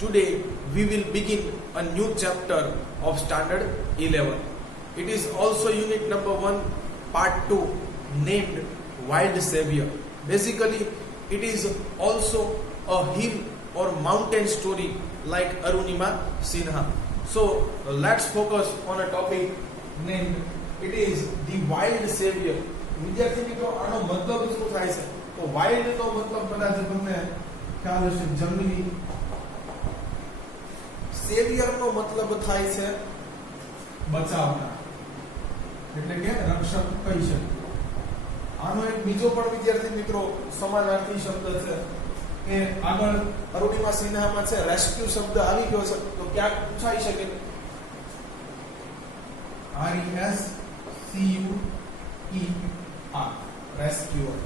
Today we will begin a new chapter of Standard 11. It is also unit number 1, part 2, named Wild Savior. Basically, it is also a hill or mountain story like Arunima Sinha. So let's focus on a topic named it is the Wild Savior. વિદ્યાર્થી મિત્રો આનો મતલબ શું થાય છે? તો wild નો મતલબ કદાચ તમને ખ્યાલ હશે જંગલી. સેવિયર નો મતલબ થાય છે બચાવનાર, એટલે કે રક્ષક કહી શકે. આનો એક બીજો પણ વિદ્યાર્થી મિત્રો સમાનાર્થી શબ્દ છે કે આગળ અરુણિમા સિન્હામાં છે રેસ્ક્યુ શબ્દ આવી ગયો છે, તો ક્યાંક પૂછાઈ શકે RESCUER રેસ્ક્યુઅર,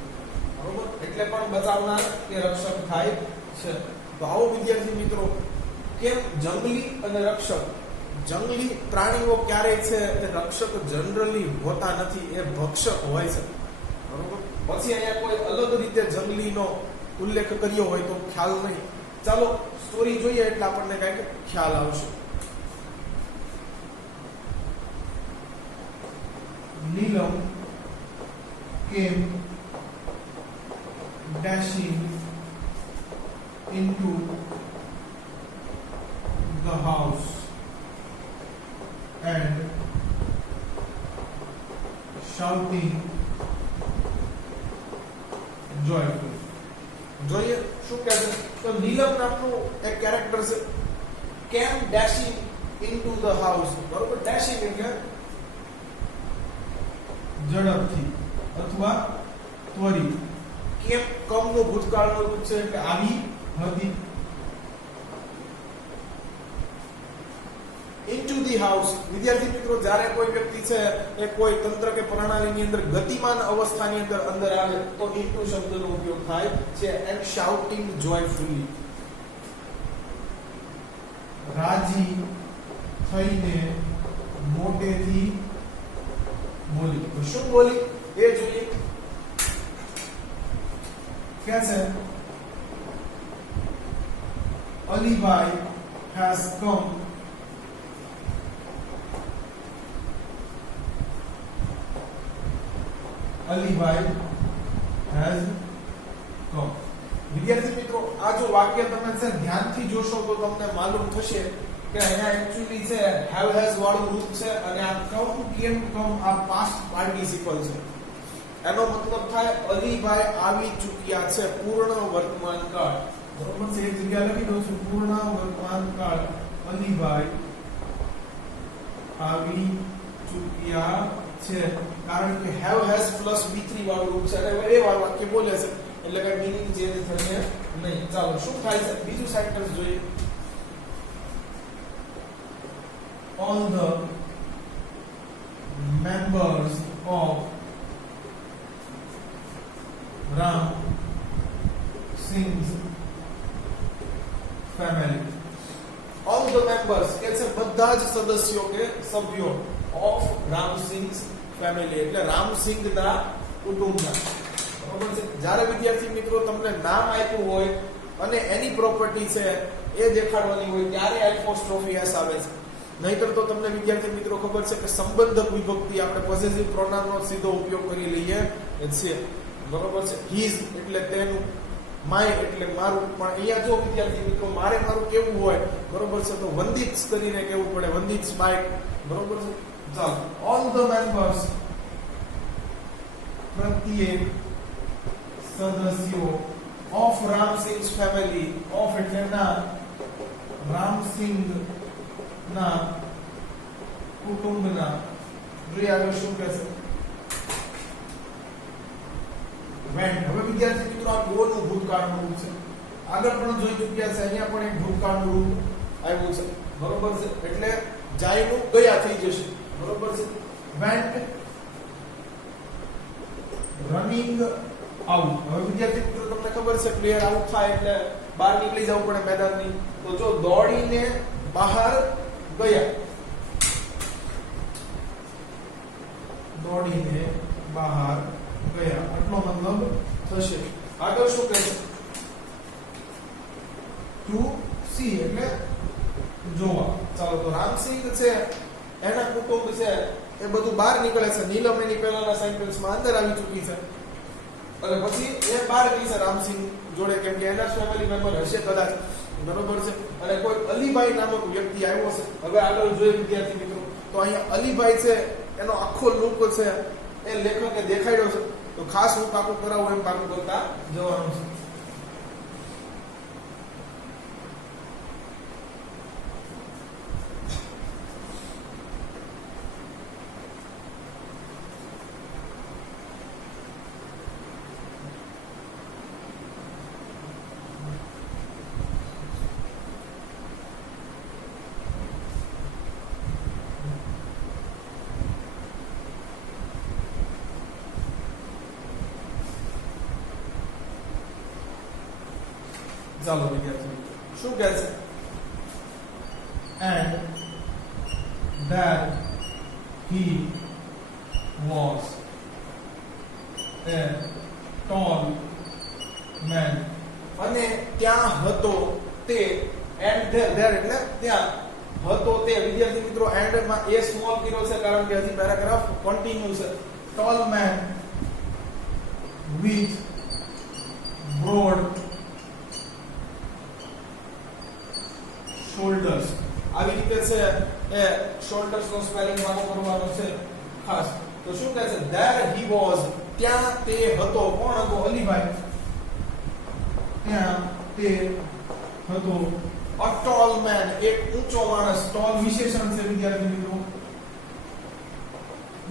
બરોબર, એટલે પણ બચાવનાર કે રક્ષક થાય છે. તો આવો વિદ્યાર્થી મિત્રો કેમ જંગલી અને રક્ષક. જંગલી પ્રાણીઓ ક્યારેય છે એ રક્ષક જનરલી હોતા નથી, એ ભક્ષક હોય છે, બરોબર. પછી અહીંયા કોઈ અલગ રીતે જંગલીનો ઉલ્લેખ કર્યો હોય તો ખ્યાલ નહીં. ચાલો સ્ટોરી જોઈએ એટલે આપણને કંઈક ખ્યાલ આવશે. નીલમ came dashing into the house and shouting joyfully. જોઈએ શું કહે છે? તો નીલમ નામનું એક કેરેક્ટર છે. came dashing into the house, બરોબર. dashing એટલે ઝડપથી અથવા ત્વરિત. કેમ કમ નું ભૂતકાળનું રૂપ છે એટલે આવી હતી. into the house, વિદ્યાર્થી મિત્રો જ્યારે કોઈ વ્યક્તિ છે એ કોઈ તંત્ર કે પ્રણાલીની અંદર ગતિમાન અવસ્થાની અંદર આવે તો into શબ્દનો ઉપયોગ થાય છે. and shouting joyfully, રાજી થઈને મોટેથી બોલી. શું બોલી એ જોઈએ. क्या है? Alibai has come Alibai has come. વિદ્યાર્થી મિત્રો આ જો વાક્ય તમે છે ધ્યાનથી જોશો તો તમને માલુમ થશે કે અહીંયા એક્ચ્યુઅલી છે have has વાળું રૂપ છે અને આ come came come આ past participle છે. એનો મતલબ થાય અલીભાઈ આવી ચૂક્યા છે, પૂર્ણ વર્તમાન કાળ, બરોબર છે. એક જગ્યા લખી દઉં છું પૂર્ણ વર્તમાન કાળ. અલીભાઈ આવી ચૂક્યા છે, કારણ કે have has plus B3 વાળું રૂપ છે અને એ વાક્ય બોલે છે એટલે કે મીનિંગ ચેન્જ થશે નહીં. ચાલો શું થાય છે બીજું સેન્ટેન્સ જોઈએ. all the members of Ram Singh's family. All the members કે છે બધા જ સદસ્યો કે સભ્યો of Ram Singh's family એટલે રામસિંહના કુટુંબના, બરોબર છે. જ્યારે વિદ્યાર્થી મિત્રો તમને નામ આપ્યું હોય અને એની પ્રોપર્ટી છે એ દેખાડવાની હોય ત્યારે એપોસ્ટ્રોફી એસ આવે છે. નહીતર તો તમને વિદ્યાર્થી મિત્રો ખબર છે કે સંબંધક વિભક્તિ આપણે પોસેસિવ પ્રોનાઉનનો સીધો ઉપયોગ કરી લઈએ છે, બરોબર છે. હીઝ એટલે તેનું, માય એટલે મારું. પણ અહીંયા જો વિદ્યાર્થી મિત્રો મારે મારું કેવું હોય, બરોબર છે, તો વંદિત કરીને કેવું પડે, વંદિત બાય, બરોબર છે. ચાલો ઓલ ધ મેમ્બર્સ પ્રત્યેક સદસ્યો ઓફ રામસિંહ ફેમિલી, ઓફ એટલે ના, રામસિંહ ના કુટુંબના. જોઈએ આગળ શું કહેશે. વેન્ટ. હવે વિદ્યાર્થી મિત્રો આ ગો નું ભૂતકાળનું રૂપ છે. આગળ પણ જોઈ ચૂક્યા છે, અહીંયા પણ એક ભૂતકાળનું રૂપ આવ્યું છે, બરોબર છે. એટલે જાયનું ગયા થઈ જશે, બરોબર છે. Vent running out. હવે વિદ્યાર્થી મિત્રો તમને ખબર છે પ્લેયર આઉટ થાય એટલે બહાર નીકળી જવું પડે મેદાનની. તો જો દોડીને બહાર ગયા, દોડીને બહાર ગયા આટલો મતલબ થશે. આગળ શું કહે છે? ટુ સી એટલે જોવા. ચાલો તો રામસિંગ છે એના કુટુંબ છે એ બધું બહાર નીકળે છે. નીલમ એની પહેલાના સેન્ટેન્સમાં અંદર આવી ચૂકી છે અને પછી એ બહાર ગઈ છે રામસિંગ જોડે, કેમ કે એના ફેમિલી મેમ્બર હશે કદાચ, બરોબર છે. અને કોઈ અલીભાઈ નામક વ્યક્તિ આવ્યો છે. હવે આગળ જોઈએ વિદ્યાર્થી મિત્રો, તો અહીંયા અલીભાઈ છે એનો આખો લુક છે એ લેખકે દેખાડ્યો છે, તો ખાસ હું પાકું કરાવું એમ પાકું કરતા જવાનું છે. ચાલો વિદ્યાર્થી શું કહે છે? and that he was a tall man. અને ત્યાં હતો તે, and there એટલે ત્યાં હતો તે. વિદ્યાર્થી મિત્રો એન્ડ માં એ સ્મોલ કર્યો છે કારણ કે હજી પેરાગ્રાફ કન્ટિન્યુ છે. tall man with broad shoulders. આવી રીતે છે એ shoulders નો સ્પેલિંગ વાળો કરવાનો છે ખાસ. તો શું કહે છે? there he was, ત્યાં તે હતો. કોણ હતો? અલીભાઈ. ત્યાં તે હતો. a tall man, એક ઊંચો માણસ. tall વિશેષણ છે વિદ્યાર્થી મિત્રો,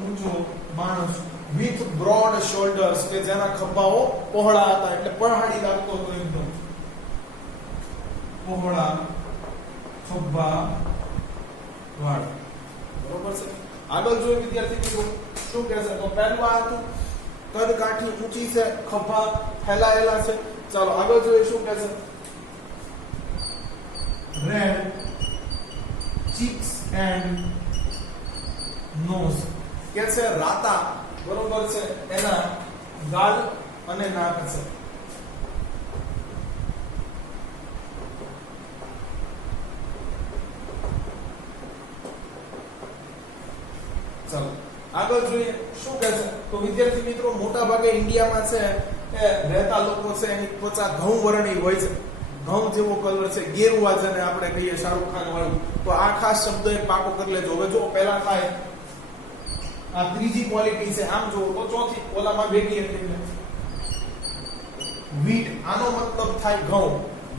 ઊંચો માણસ. with broad shoulders, કે જેના ખભાઓ પહોળા હતા, એટલે પહાડી લાગતો હતો એકદમ. પહોળા ખભા વાળ, બરોબર છે. આગળ જોઈએ વિદ્યાર્થી મિત્રો શું કહે છે? તો પહેલું આ હતું કદ કાઠી ઊંચી છે, ખભા ફેલાયેલા છે. ચાલો આગળ જોઈએ શું કહે છે? red cheeks and nose, કે છે રાતા, બરોબર છે, એના ગાલ અને નાક છે. ચાલો આગળ જોઈએ શું કહે છે? તો વિદ્યાર્થી મિત્રો મોટા ભાગે ઇન્ડિયામાં છે એ રહેતા લોકો છે એની ત્વચા ઘઉં વર્ણની હોય છે. ઘઉં જેવો કલર છે, ગેરુવા જેને આપણે કહીએ, શાહરુખ ખાન વાળું. તો આ ખાસ શબ્દ એક પાકો કરી લેજો. હવે જો પહેલા થાય આ ત્રીજી ક્વોલિટી છે, આમ જો તો ચોથી ઓલામાં ભેગી હતી. વીટ, આનો મતલબ થાય ઘઉં.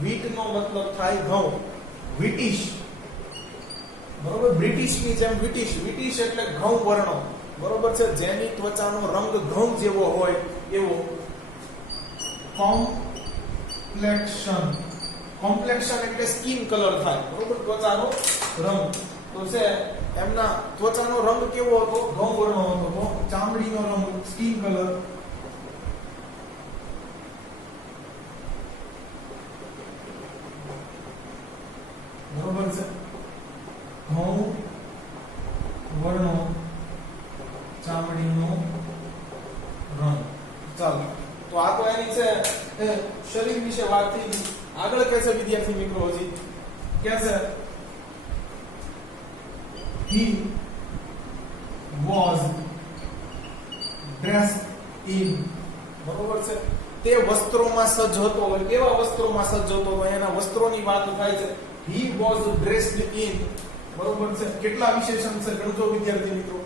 વીટ નો મતલબ થાય ઘઉં. બ્રિટિશ, બરોબર, બ્રિટિશ ની જેમ બ્રિટિશ. બ્રિટિશ એટલે ઘઉં વર્ણ, બરોબર છે, જેની ત્વચાનો રંગ ઘઉં જેવો હોય એવો. કોમ્પ્લેક્શન, કોમ્પ્લેક્શન એટલે સ્કિન કલર થાય, બરોબર, ત્વચાનો રંગ. તો છે એમના ત્વચાનો રંગ કેવો હતો? ઘઉં વર્ણનો હતો. તો ચામડીનો રંગ, સ્કિન કલર. બરોબર છે, ઘઉં વર્ણો, ચામડીનો રંગ. ચાલો તો આ તો એની છે શરીર વિશે વાત થઈ ગઈ. આગળ કહે છે વિદ્યાર્થી મિત્રો, હજી કહે છે he was dressed in, બરોબર છે, તે વસ્ત્રોમાં સજ્જ હતો. કેવા વસ્ત્રોમાં સજ્જ હતો? તો એના વસ્ત્રોની વાત થાય છે. he was dressed in, બરોબર છે. કેટલા વિશેષણ છે ગણજો વિદ્યાર્થી મિત્રો.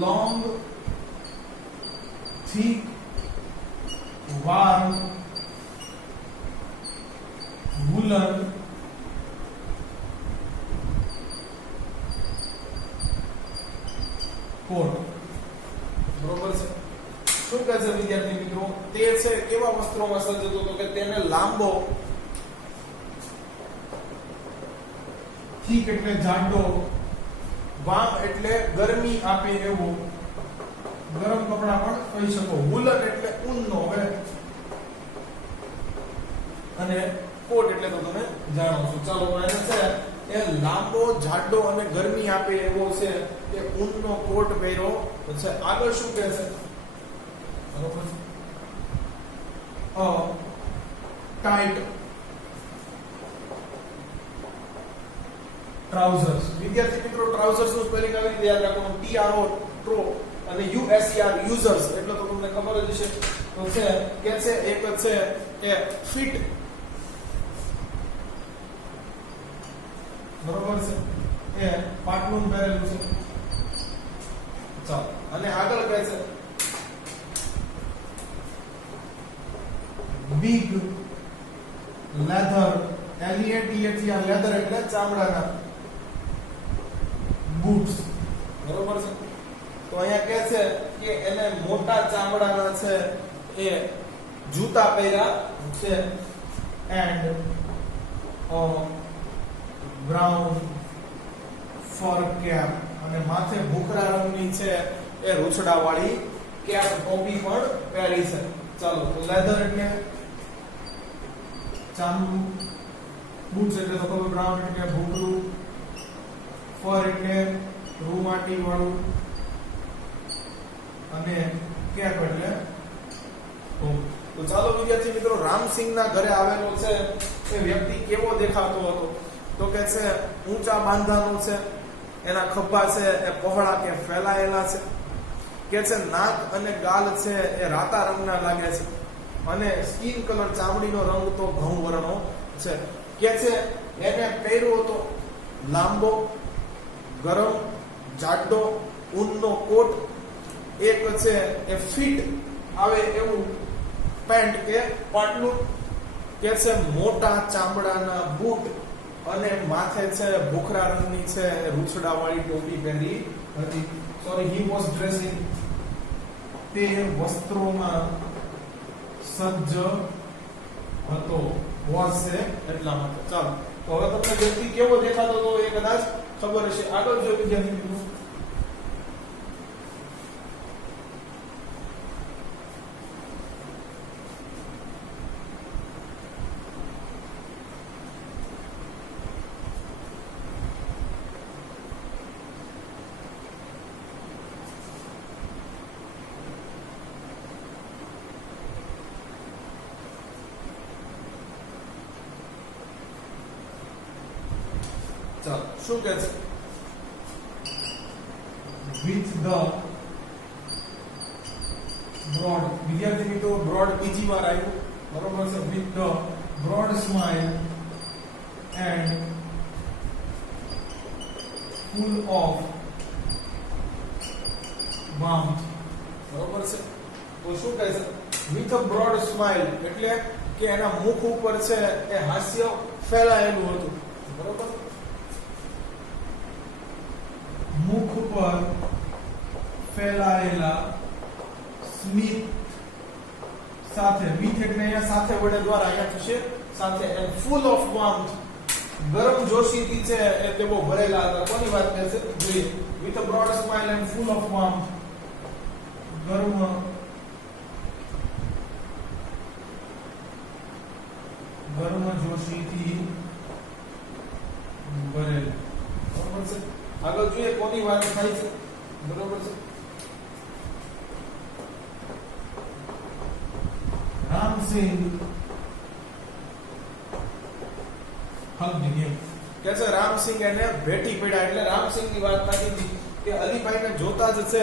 long, thick, warm, woolen, coat, બરોબર છે. શું કહે છે વિદ્યાર્થી મિત્રો? તે છે કેવા વસ્ત્રોમાં સજ્જ હતો? તો કે તેને લાંબો, થીક એટલે જાડો, વામ એટલે ગરમી આપે એવો, ગરમ કપડા પણ કહી શકો. વૂલન એટલે ઊનનો, હવે, અને કોટ એટલે તો તમે જાણો છો. ચાલો એને છે એ લાંબો, જાડો અને ગરમી આપે એવો છે તે ઊનનો કોટ પહેર્યો છે. આગળ શું કહે છે? બરોબર, ટાઈટ ટ્રાઉઝર્સ. વિદ્યાર્થી મિત્રો, ટ્રાઉઝર્સ નું સ્પેલિંગ આવી રીતે યાદ રાખવાનું, TRO ટ્રો અને USER યુઝર્સ, એટલે તો તમને ખબર જ હશે. તો છે કે છે એક છે કે ફિટ, બરોબર છે, એ પાટલું પહેરેલું છે. ચાલો, અને આગળ કહે છે બિગ લેધર, LEATHER, લેધર એટલે ચામડાના બૂટ્સ, બરોબર છે. તો અહીંયા કહે છે કે એને મોટા ચામડાના છે એ જૂતા પહેર્યા છે, એન્ડ બ્રાઉન ફર કેપ, અને માથે ભૂખરા રંગની છે એ રૂછડાવાળી કેપ, ટોપી પણ પહેરી છે. ચાલો, તો લેધર એટલે ચામડું, બૂટ્સ એટલે તો ખબર, બ્રાઉન એટલે ભૂખરું, ફર એટલે રૂમાટી વાળું, અને કેપ એટલે ટોપી. તો ચાલો વિદ્યાર્થી મિત્રો, રામસિંહના ઘરે આવેલો છે એ વ્યક્તિ કેવો દેખાતો હતો? તો કે છે ઊંચા બાંધાનો છે, એના ખભા છે એ પહોળા કે ફેલાયેલા છે, કે છે નાક અને ગાલ છે એ રાતા રંગના લાગે છે, અને સ્કિન કલર, ચામડીનો રંગ તો ઘઉં વર્ણનો છે. કે છે એને પહેર્યો હતો લાંબો, ગરમ, જાડો ઊનનો કોટ, એક છે એ ફિટ આવે એવું પેન્ટ કે પાટલું, કે છે મોટા ચામડાના બૂટ, અને માથે છે ભૂખરા રંગની છે રૂછડાવાળી ટોપી પહેરી હતી. સોરી, હી વોઝ ડ્રેસિંગ, તે વસ્ત્રોમાં સજ્જ હતો, વોઝ છે એટલા માટે. ચાલો, તો હવે તમને વ્યક્તિ કેવો દેખાતો હતો એ કદાચ ખબર હશે. આગળ જો વિદ્યાર્થી મિત્રો, ચાલો શું કહે છે? વિથ ધ બ્રોડ, વિદ્યાર્થી મિત્રો બ્રોડ બીજી વાર આવ્યું, બરોબર છે. With the broad smile and full of warmth, બરોબર છે. તો શું કહે છે? વિથ અ બ્રોડ સ્માઇલ એટલે કે એના મુખ ઉપર છે એ હાસ્ય ફેલાયેલું હતું, બરોબર. મુખ પર ફેલાયેલા સ્મિત સાથે, વિથ એટલે અહીંયા સાથે વડે દ્વારા અહીંયા થશે સાથે, એન્ડ ફૂલ ઓફ વાર્મથ, ગરમ જોશીથી છે એ તેઓ ભરેલા હતા. કોની વાત કરે છે જોઈએ? With a broad smile and full of warmth, ગરમ જોશીથી ભરેલા, બરોબર છે. આગળ જોઈએ કોની વાત થાય છે, બરોબર છે. રામસિંહ hugged him, કે છે રામસિંહ એને ભેટી પડ્યા, એટલે રામસિંહની વાત થતી હતી કે અલીભાઈને જોતા જ છે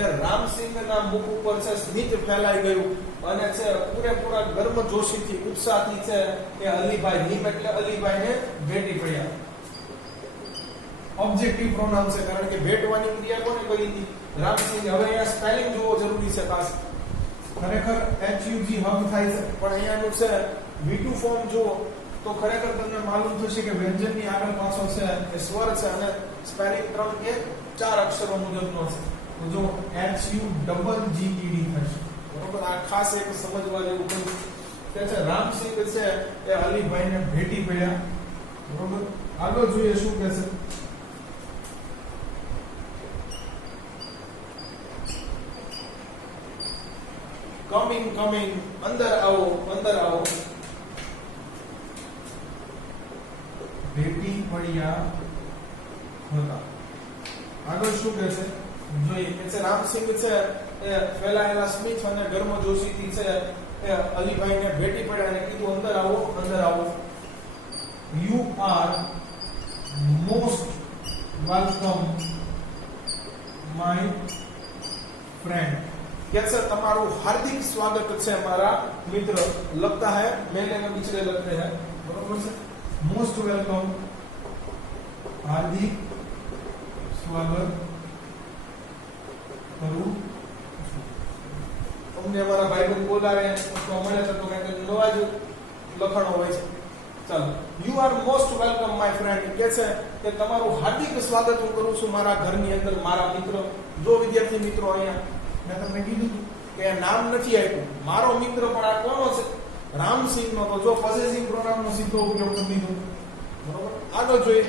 એ રામસિંહના મુખ ઉપર છે સ્મિત ફેલાઈ ગયું, અને છે પૂરેપૂરા ગર્મજોશીથી, ઉત્સાહથી છે એ અલીભાઈ, હિમ એટલે અલીભાઈને ભેટી પડ્યા. ઓબ્જેક્ટિવ પ્રોનાઉન છે, કારણ કે ભેટવાની ક્રિયા કોને કરી હતી? રામસિંહ. હવે અહીંયા સ્પેલિંગ જોવો જરૂરી છે ખાસ. ખરેખર HUG હગ થાય છે, પણ અહીંયાનું છે V2 ફોર્મ જુઓ તો ખરેખર તમને માલુમ થશે કે વ્યંજનની આગળ પાછળ છે એ સ્વર છે, અને સ્પેલિંગ 3 કે 4 અક્ષરો મુજબનો છે. તો જો HUGGED થશે, બરોબર. આ ખાસ એક સમજવા જેવું છે કે રામસિંહ છે એ અલીભાઈને ભેટી પડ્યા, બરોબર. આગળ જોઈએ શું કહે છે? કમિંગ, અંદર આવો, ભેટી પડ્યા હતા. આગળ શું કહે છે જોઈએ? કે છે રામસિંહ છે એ ફેલાયેલા સ્મિત અને ગર્મજોશીથી છે એ અલીભાઈને ભેટી પડ્યા અને કીધું અંદર આવો. You are most welcome my friend. कैसे તમારું हार्दिक स्वागत છે મારા મિત્ર। लगता है मैंने में पिछले लगते हैं बराबर से। मोस्ट वेलकम हार्दिक स्वागत करूं તમને અમારા ભાઈબંધ બોલાવે તો મળે તો કંઈક નવા જ લખણો હોય છે। ચાલો, you are most welcome my friend કે છે કે તમારું હાર્દિક સ્વાગત હું કરું છું મારા ઘરની અંદર મારા મિત્ર। જો વિદ્યાર્થી મિત્રો અહીંયા મેં તમને કીધું કે નામ નથી આપ્યું, મારો મિત્ર પણ આ કોનો છે? રામસિંહ નો। તો જો પોસેસિવ પ્રોનાઉન નો સીધો ઉપયોગ કરી દીધો બરોબર। આગળ જોઈએ,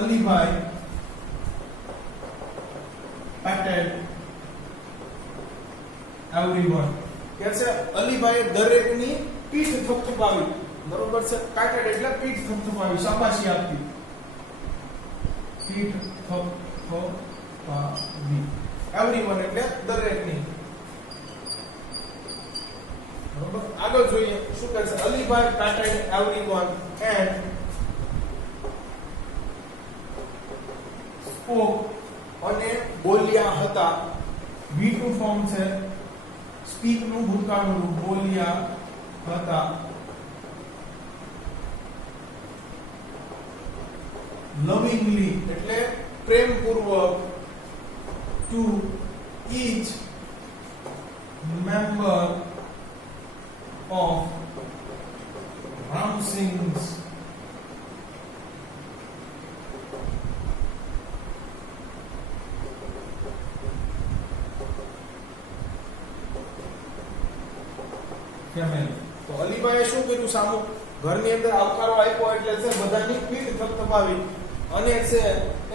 અલીભાઈ પેટેડ એવરીવન કે છે અલીભાઈ દરેકની પીઠ થપથપાવી બરોબર છે। પેટેડ એટલે પીઠ થપથપાવી, શાબાશી આપવી, પીઠ થપથપાવી। એવરીવન એટલે દરેકની બરોબર। આગળ જોઈએ શું કહે છે, અલીભાઈ પેટેડ એવરીવન એન્ડ સ્પોક અને બોલ્યા હતા। V2 ફોર્મ છે, સ્પીક નું ભૂતકાળનું રૂપ, બોલ્યા હતા। લવિંગલી એટલે પ્રેમપૂર્વક, to each member of Ramsingh's family. તો અલીભાઈએ શું કર્યું સામુ? ઘરની અંદર આવકારો આપ્યો એટલે છે બધાની પીઠ થપથપાવી અને છે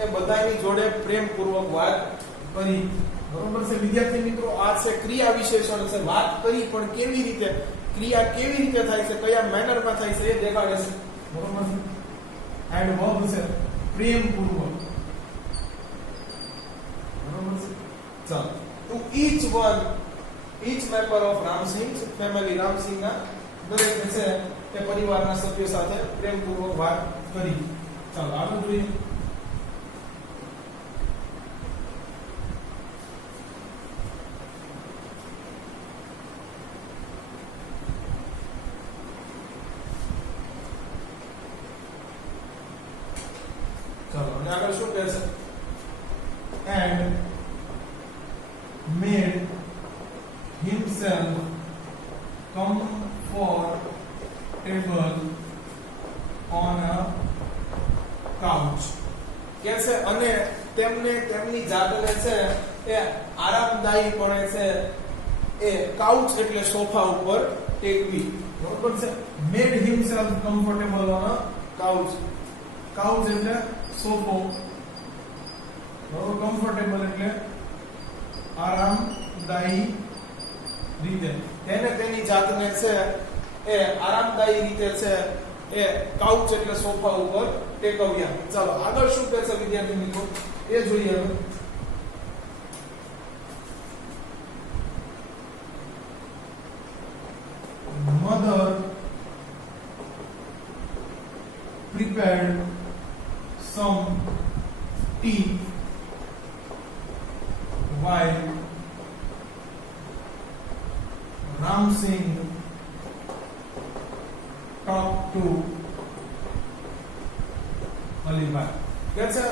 એ બધાની જોડે પ્રેમપૂર્વક વાત કરી બરોબર છે। વિદ્યાર્થી મિત્રો આ છે ક્રિયા વિશેષણ છે, વાત કરી પણ કેવી રીતે, ક્રિયા કેવી રીતે થાય છે, કયા મેનરમાં થાય છે એ દેખાડે છે બરોબર છે। એન્ડ વર્બ છે પ્રેમપૂર્વક બરોબર છે। ચાલો, to each one each member of Ramsingh's family, રામસિંહના દરેક છે તે પરિવારના સભ્યો સાથે પ્રેમપૂર્વક વાત કરી। ચાલો આગળ જોઈએ, ચાલો અને આગળ શું કહે છે, and made himself comfortable on a couch કે છે અને તેમને તેમની જાતને છે એ આરામદાયી પણ છે એ કાઉચ એટલે સોફા ઉપર ટેકવી બરોબર છે। made himself comfortable on a couch, couch એટલે સોફો બરોબર, comfortable એટલે આરામદાયી રીતે, તેને તેની જાતને છે એ આરામદાયી રીતે છે એ કાઉચ એટલે સોફા ઉપર ટેકવ્યા। ચાલો આગળ શું કહે છે વિદ્યાર્થી મિત્રો એ જોઈએ હવે। Mother prepared some tea while Ramsingh talked to Alibhai કે છે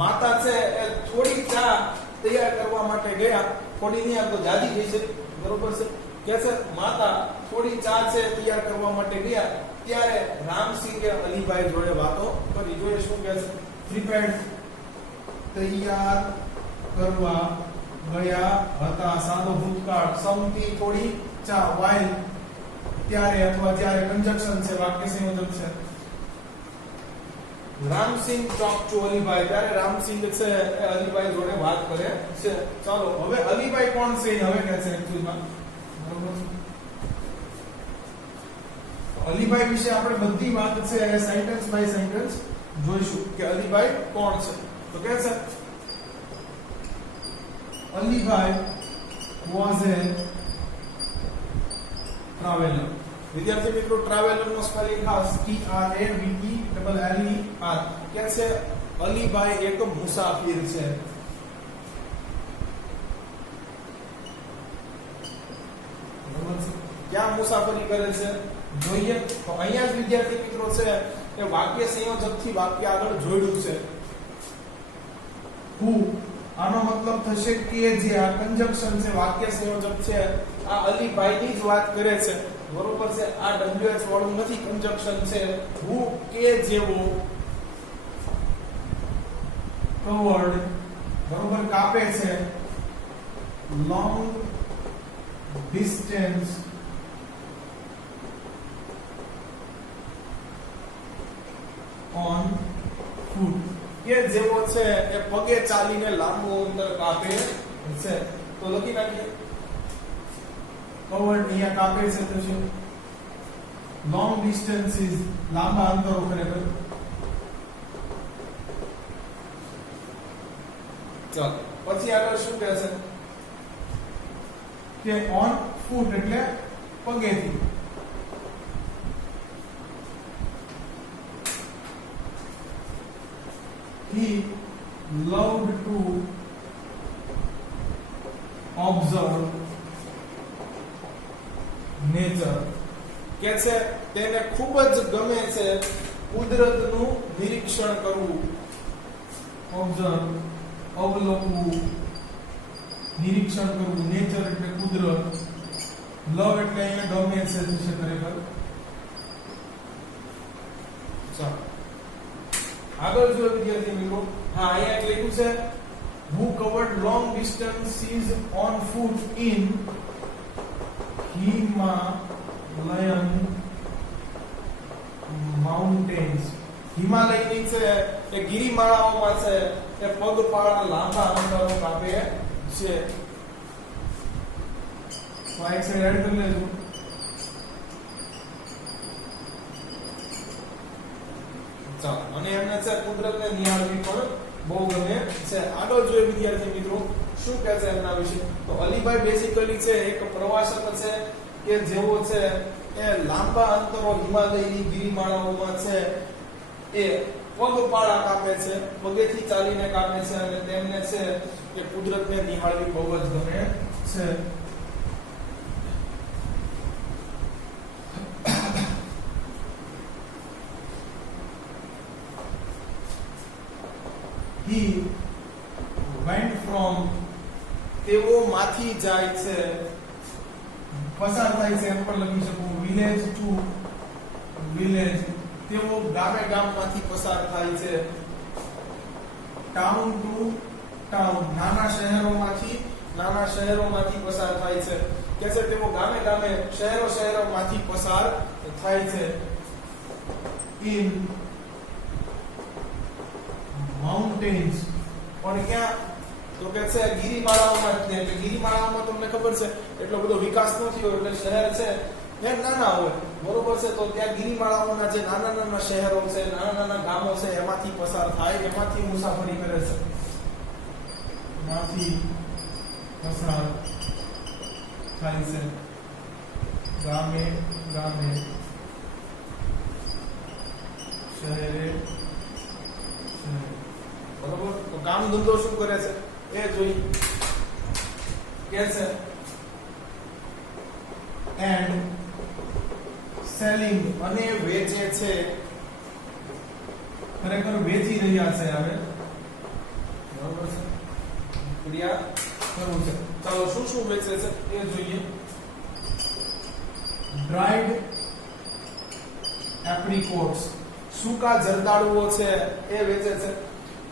માતા છે એ થોડી ચા તૈયાર કરવા માટે ગયા, થોડી નહીં આ તો જાજી ગઈ છે બરોબર છે। કે છે માતા થોડી ચા છે તૈયાર કરવા માટે ગયા ત્યારે રામસિંહે અલીભાઈ જોડે વાતો કરી। જોઈએ શું કહે છે, પ્રિપેર્ડ તૈયાર કરવા ગયા હતા, સાદો ભૂતકાળ, સમથી થોડી ચા, while ત્યારે અથવા જ્યારે, કંજક્શન છે વાક્ય સંયોજક છે। રામસિંહ ટોક ટુ અલીભાઈ, ત્યારે રામસિંહ છે એ અલીભાઈ જોડે વાત કરે છે। ચાલો હવે અલીભાઈ કોણ છે હવે કહે છે એકચ્યુઅલમાં બરોબર છે। અલીભાઈ વિશે આપણે બધી વાત છે એ સેન્ટેન્સ બાય સેન્ટેન્સ જોઈશું કે અલીભાઈ કોણ છે। તો કહે છે અલીભાઈ was a traveler વિદ્યાર્થી મિત્રો ટ્રાવેલર નો સ્પેલિંગ ખાસ TRAVELLER કે છે અલીભાઈ એક મુસાફિર છે. ક્યાં મુસાફરી કરે છે જોઈએ તો અહીંયા જ વિદ્યાર્થી મિત્રો છે એ વાક્ય સંયોજકથી વાક્ય આગળ જોડ્યું છે. who આનો મતલબ થશે કે જે આ કંજક્શન છે વાક્ય સંયોજક છે આ અલીભાઈની જ વાત કરે છે બરોબર છે. આ WH વાળું નથી કંજક્શન છે. who કે જેવો covered બરોબર કાપે છે long distance on foot કે જેવો છે એ પગે ચાલીને લાંબુ અંતર કાપે છે. તો લખી નાખીએ covered અહીંયા કાપે છે તો શું long distances લાંબા અંતરો ખરેખર. ચાલો પછી આગળ શું કહે છે કે on foot એટલે પગેથી. he loved to observe nature કે છે તેને ખૂબ જ ગમે છે કુદરતનું નિરીક્ષણ કરવું. observe અવલોકવું નિરીક્ષણ કરવું. નેચર એટલે કુદરત. લવ એટલે અહીંયા ગમે છે થશે ખરેખર. ચાલો આગળ જો વિદ્યાર્થી મિત્રો હા અહીંયા એક લખ્યું છે who covered long distances on foot in Himalayan mountains. હિમાલયની છે એ ગિરિમાળાઓમાં છે એ પગપાળા લાંબા અંતરો કાપે છે. વાઇક સાઈડ એડ કરી લેજો. ચાલો અને એમને છે કુદરતને નિહાળવી પણ બહુ ગમે છે. આગળ જોઈએ વિદ્યાર્થી મિત્રો શું કહે છે એમના વિશે. તો અલીભાઈ બેસિકલી છે એક પ્રવાસક છે કે જેવો છે એ લાંબા અંતરો હિમાલયની ગિરિમાળાઓમાં છે એ પગપાળા કાપે છે પગેથી ચાલીને કાપે છે અને તેમને છે કે કુદરતને નિહાળવી બહુ જ ગમે છે. he went from તેઓ માંથી જાય છે પસાર થાય છે એમ પણ લખી શકું. વિલેજ ટુ વિલેજ તેઓ ગામે ગામમાંથી પસાર થાય છે. ટાઉન ટુ ટાઉન નાના શહેરોમાંથી પસાર થાય છે. કે છે તેઓ ગામે ગામે શહેરોમાંથી પસાર થાય છે. in mountains પણ ક્યાં તો કે છે ગિરિમાળાઓમાં. એટલે ગિરિમાળાઓમાં તમને ખબર છે એટલો બધો વિકાસ ન થયો એટલે શહેર છે એ નાના હોય બરોબર છે. તો ત્યાં ગિરિમાળાઓના જે નાના નાના શહેરો છે નાના નાના ગામો છે એમાંથી પસાર થાય એમાંથી મુસાફરી કરે છે. એમાંથી પસાર થાય છે ગામે ગામે શહેરે બરોબર. તો કામ ધંધો શું કરે છે એ જોઈ કે છે એન્ડ સેલિંગ અને વેચે છે. ખરેખર વેચી રહ્યા છે હવે બરોબર છે ક્રિયા કરવું છે. ચાલો શું શું વેચે છે એ જોઈએ. ડ્રાઈડ એપ્રિકોટ્સ સૂકા જરદાળુઓ છે એ વેચે છે.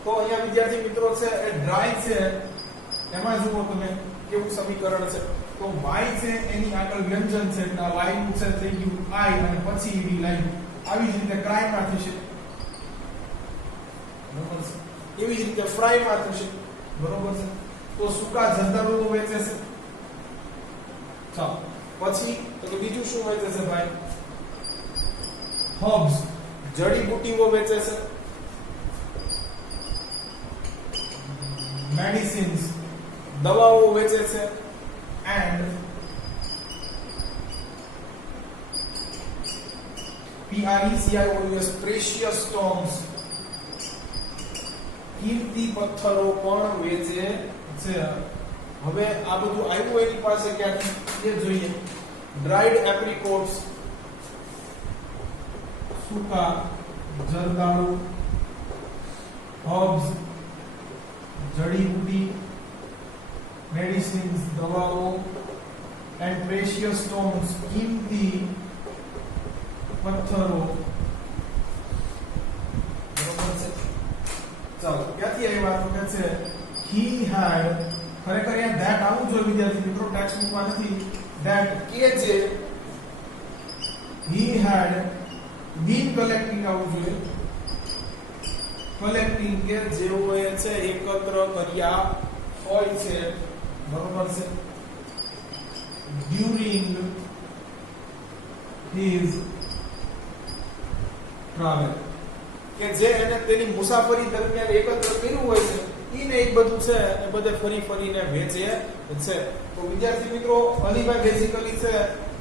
તો અહીંયા વિદ્યાર્થી મિત્રો છે એ ડ્રાય છે એમાં જુઓ તમે કેવું સમીકરણ છે. તો y છે એની આગળ વ્યંજન છે એટલે y નું છે થઈ ગયું i અને પછી વી લાઈન આવી જ રીતે ક્રાય માં થશે બરોબર છે. એવી જ રીતે ફ્રાય માં થશે બરોબર છે. તો સૂકા જરદાળુઓ વેચે છે. ચાલો પછી તો બીજું શું વેચે છે ભાઈ? હર્બ્સ જડીબુટ્ટીઓ વેચે છે. મેડિસિન્સ દવાઓ વેચે છે. એન્ડ PRECIOUS પ્રેશિયસ સ્ટોન્સ કીમતી પથ્થરો પણ વેચે છે. હવે આ બધું આવ્યું એની પાસે ક્યાંથી એ જોઈએ. ડ્રાઈડ એપ્રિકોટ્સ, સૂકા જરદાળુ, હર્બ્સ જડીબુટી, મેડિસિન્સ દવાઓ, એન્ડ પ્રેશિયસ સ્ટોન્સ કીમતી પથ્થરો. બરોબર છે. ચાલો ક્યાંથી આવ્યા તો કે છે he had, ખરેખર અહીંયા that આવું જોઈએ વિદ્યાર્થી મિત્રો, ટેક્સ્ટ બુકમાં નથી. that કે જે he had been collecting આવું જોઈએ. કલેક્ટિંગ કે જેઓએ છે એકત્ર કર્યા હોય છે. બરોબર છે. during his travel, કે જે એને તેની મુસાફરી દરમિયાન એકત્ર કર્યું હોય છે ઈને એક બધું છે એ બધે ફરી ફરીને વેચે છે. તો વિદ્યાર્થી મિત્રો અલીભાઈ બેઝિકલી છે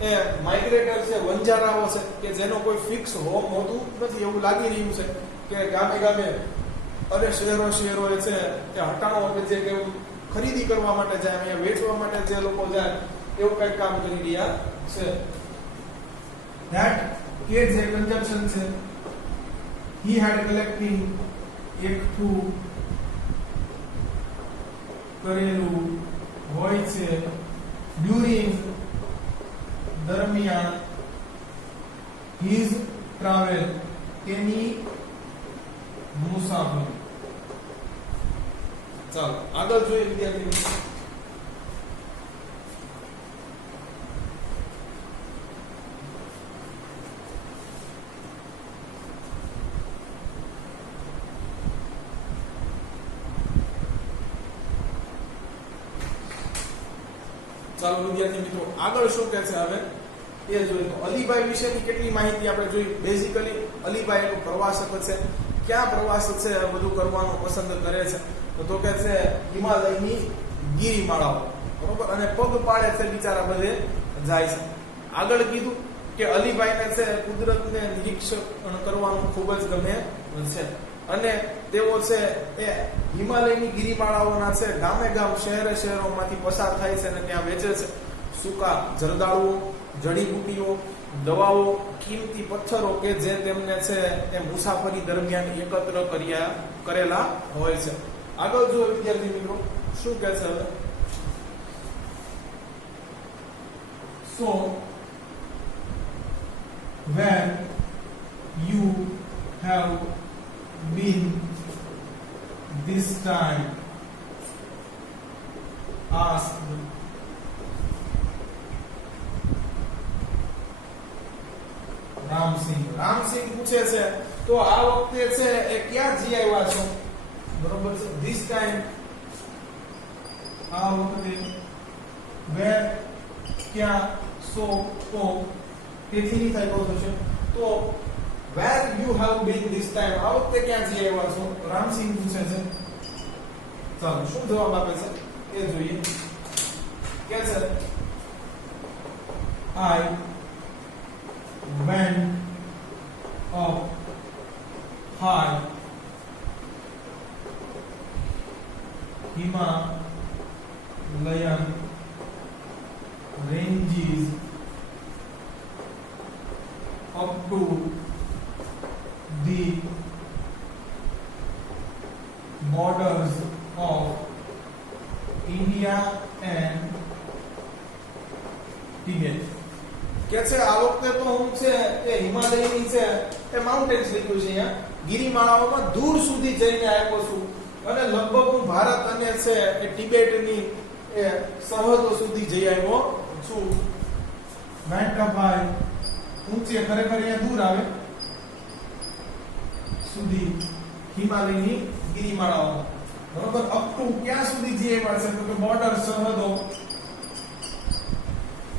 એ માઇગ્રેટર છે, વંજારાઓ છે કે જેનો કોઈ ફિક્સ હોમ હોતું નથી એવું લાગી રહ્યું છે કે ગામે ગામે અને શહેરો શહેરો એ છે કે હટાણો કે જે કે ખરીદી કરવા માટે જાય, અહીંયા વેચવા માટે જે લોકો જાય એવું કંઈક કામ કરી રહ્યા છે. that કે જે કન્જમ્પશન છે he had collecting એકઠું કરેલું હોય છે during દરમિયાન his travel તેની મુસાફરી. ચાલો આગળ જોઈએ વિદ્યાર્થી મિત્રો. ચાલો વિદ્યાર્થી મિત્રો આગળ શું કહે છે હવે એ જોઈએ. તો અલીભાઈ વિશેની કેટલી માહિતી આપણે જોઈ. બેઝિકલી અલીભાઈ એક પ્રવાસક છે. ક્યાં પ્રવાસ છે બધું કરવાનું પસંદ કરે છે તો કે છે હિમાલયની ગિરિમાળાઓ. બરોબર. અને પગ પાડે છે બિચારા બધે જાય છે. આગળ કીધું કે અલીભાઈને છે કુદરતને નિરીક્ષણ કરવાનું ખૂબ જ ગમે છે અને તેઓ છે એ હિમાલયની ગિરિમાળાઓના છે ગામે ગામ શહેરે શહેરોમાંથી પસાર થાય છે અને ત્યાં વેચે છે સૂકા જરદાળુઓ, જડીબુટીઓ, દવાઓ, કિંમતી પથ્થરો કે જે તેમને છે એ મુસાફરી દરમિયાન એકત્ર કરેલા હોય છે. આગળ જો વિદ્યાર્થી મિત્રો શું કહે છે હવે. So when you have been this time asked Ramsinh પૂછે છે તો આ વખતે છે એ ક્યાં જઈ આવ્યા છો. બરોબર છે. this time આ વખતે where ક્યાં, so તો તેથી ની થાય તો થશે તો where you have been this time આ વખતે ક્યાં જઈ આવ્યા છો રામસિંહ પૂછે છે. ચાલો શું જવાબ આપે છે એ જોઈએ. કે છે I went up high Himalayan ranges up to the borders of India and Tibet. કે છે આ વખતે તો હું છે એ હિમાલયની છે એ માઉન્ટેન્સ લીધું છે અહીંયા ગિરિમાળાઓમાં દૂર સુધી જઈને આવ્યો છું અને લગભગ હું ભારત અને છે એ ટિબેટની એ સરહદો સુધી જઈ આવ્યો છું. વેન્ટભાઈ ઊંચે ખરેખર અહીંયા દૂર આવે સુધી હિમાલયની ગિરિમાળાઓ. બરોબર. અપ ટુ ક્યાં સુધી જઈ આવ્યા છે તો કે બોર્ડર સરહદો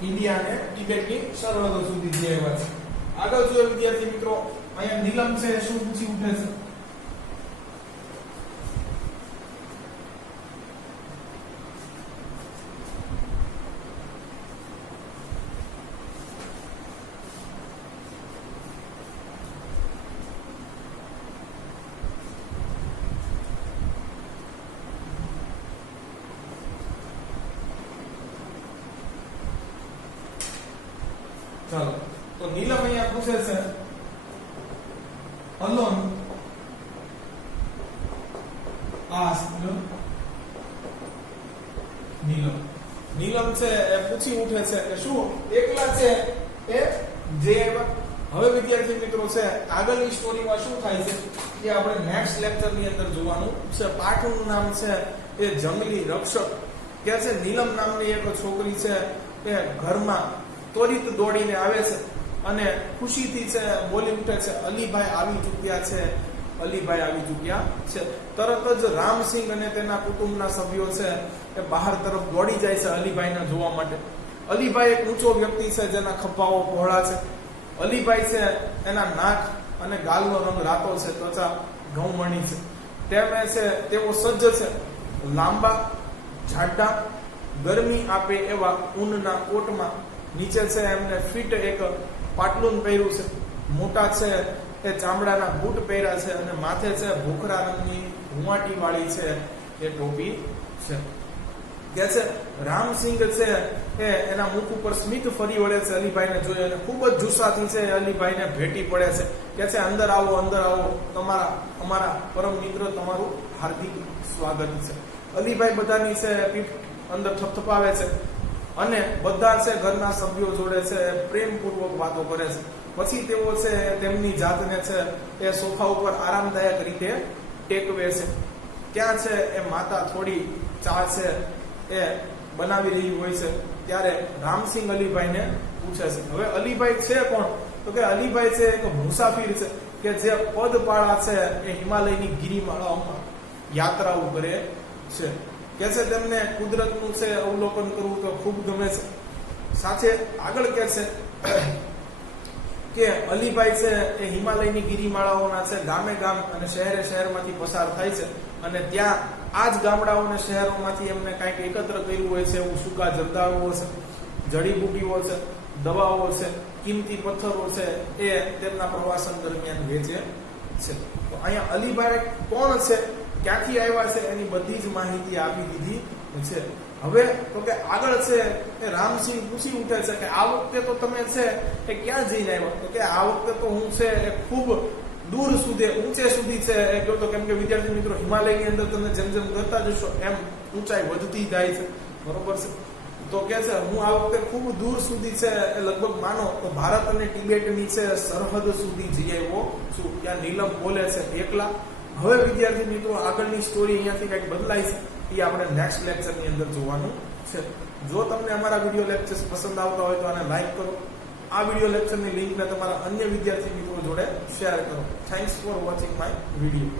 ઇન્ડિયા અને ટિબેટની સરહદો સુધી જઈ આવ્યા છે. આગળ જોઈએ વિદ્યાર્થી મિત્રો અહીંયા નીલમ છે શું પૂછી ઉઠે છે. ચાલો તો નીલમ અહીંયા પૂછે છે alone asked નીલમ છે એ પૂછી ઉઠે છે કે શું એકલા છે એ જે હવે વિદ્યાર્થી મિત્રો છે આગળની સ્ટોરીમાં શું થાય છે કે આપણે નેક્સ્ટ લેક્ચરની અંદર જોવાનું છે. પાઠનું નામ છે એ જંગલી રક્ષક. કે છે નીલમ નામની એક છોકરી છે એ ઘરમાં ત્વરિત દોડીને આવે છે અને ખુશીથી છે બોલી ઉઠે છે અલીભાઈ આવી ચૂક્યા છે, અલીભાઈ આવી ચૂક્યા છે. તરત જ રામસિંહ અને તેના કુટુંબના સભ્યો છે એ બહાર તરફ દોડી જાય છે અલીભાઈને જોવા માટે. અલીભાઈ એક ઊંચો વ્યક્તિ છે જેના ખભાઓ પહોળા છે. અલીભાઈ છે એના નાક અને ગાલનો રંગ રાતો છે, ત્વચા ઘઉંમણી છે. તેઓ સજ્જ છે લાંબા જાડા ગરમી આપે એવા ઊનના કોટમાં. નીચે છે એમને ફિટ એક પાટલુન પહેર્યું છે. મોટા છે એ ચામડાના બૂટ પહેર્યા છે અને માથે છે ભૂખરા રંગની રૂંવાટી વાળી છે એ ટોપી છે. કે છે રામસિંહ છે એ એના મુખ ઉપર સ્મિત ફરી વળે છે અલીભાઈને જોઈ અને ખૂબ જ જુસ્સાથી છે અલીભાઈને ભેટી પડે છે. કે છે અંદર આવો, અમારા પરમ મિત્ર તમારું હાર્દિક સ્વાગત છે. અલીભાઈ બધાની છે પીઠ અંદર થપથપાવે છે અને બધા છે ઘરના સભ્યો જોડે છે પ્રેમપૂર્વક વાતો કરે છે. પછી તેઓ છે તેમની જાતને છે એ સોફા ઉપર આરામદાયક રીતે ટેકવે છે. ત્યાં છે એ માતા થોડી ચા છે એ બનાવી રહી હોય છે ત્યારે રામસિંહ અલીભાઈને પૂછે છે. હવે અલીભાઈ છે કોણ? તો કે અલીભાઈ છે એક મુસાફિર છે કે જે પદપાળા છે એ હિમાલયની ગિરિમાળાઓમાં યાત્રાઓ કરે છે. કે છે તેમને કુદરતનું છે અવલોકન કરવું તો ખૂબ ગમે છે. સાથે આગળ કે છે કે અલીભાઈ છે એ હિમાલયની ગિરિમાળાઓના છે ગામે ગામ અને શહેરમાંથી પસાર થાય છે અને ત્યાં આ જ ગામડાઓ અને શહેરોમાંથી એમને કંઈક એકત્ર કર્યું હોય છે એવું સૂકા જરદાઓ છે, જડીબુટીઓ છે, દવાઓ છે, કિંમતી પથ્થરો છે એ તેમના પ્રવાસન દરમિયાન વેચે છે. તો અહીંયા અલીભાઈ કોણ છે, ક્યાંથી આવ્યા છે એની બધી જ માહિતી આપી દીધી છે. હવે તો કે આગળ છે એ રામસિંહ પૂછી ઉઠે છે કે આ વખતે તો તમે છે એ ક્યાં જઈને આવ્યા? તો કે આ વખતે તો હું છે એ ખૂબ દૂર સુધી ઊંચે સુધી છે એ કહ્યું તો કેમ કે વિદ્યાર્થી મિત્રો હિમાલયની અંદર તમે જેમ જેમ કરતા જશો એમ ઊંચાઈ વધતી જાય છે, બરોબર છે. તો કે છે હું આ વખતે ખૂબ દૂર સુધી છે એ લગભગ માનો તો ભારત અને ટિબેટની છે સરહદ સુધી જઈ આવ્યો છું. ત્યાં નીલમ બોલે છે એકલા. હવે વિદ્યાર્થી મિત્રો આગળની સ્ટોરી અહીંયાથી કંઈક બદલાય છે એ આપણે નેક્સ્ટ લેક્ચરની અંદર જોવાનું છે. જો તમને અમારા વિડીયો લેક્ચર્સ પસંદ આવતા હોય તો આને લાઈક કરો. આ વિડીયો લેક્ચરની લિંકને તમારા અન્ય વિદ્યાર્થી મિત્રો જોડે શેર કરો. Thanks for watching my video.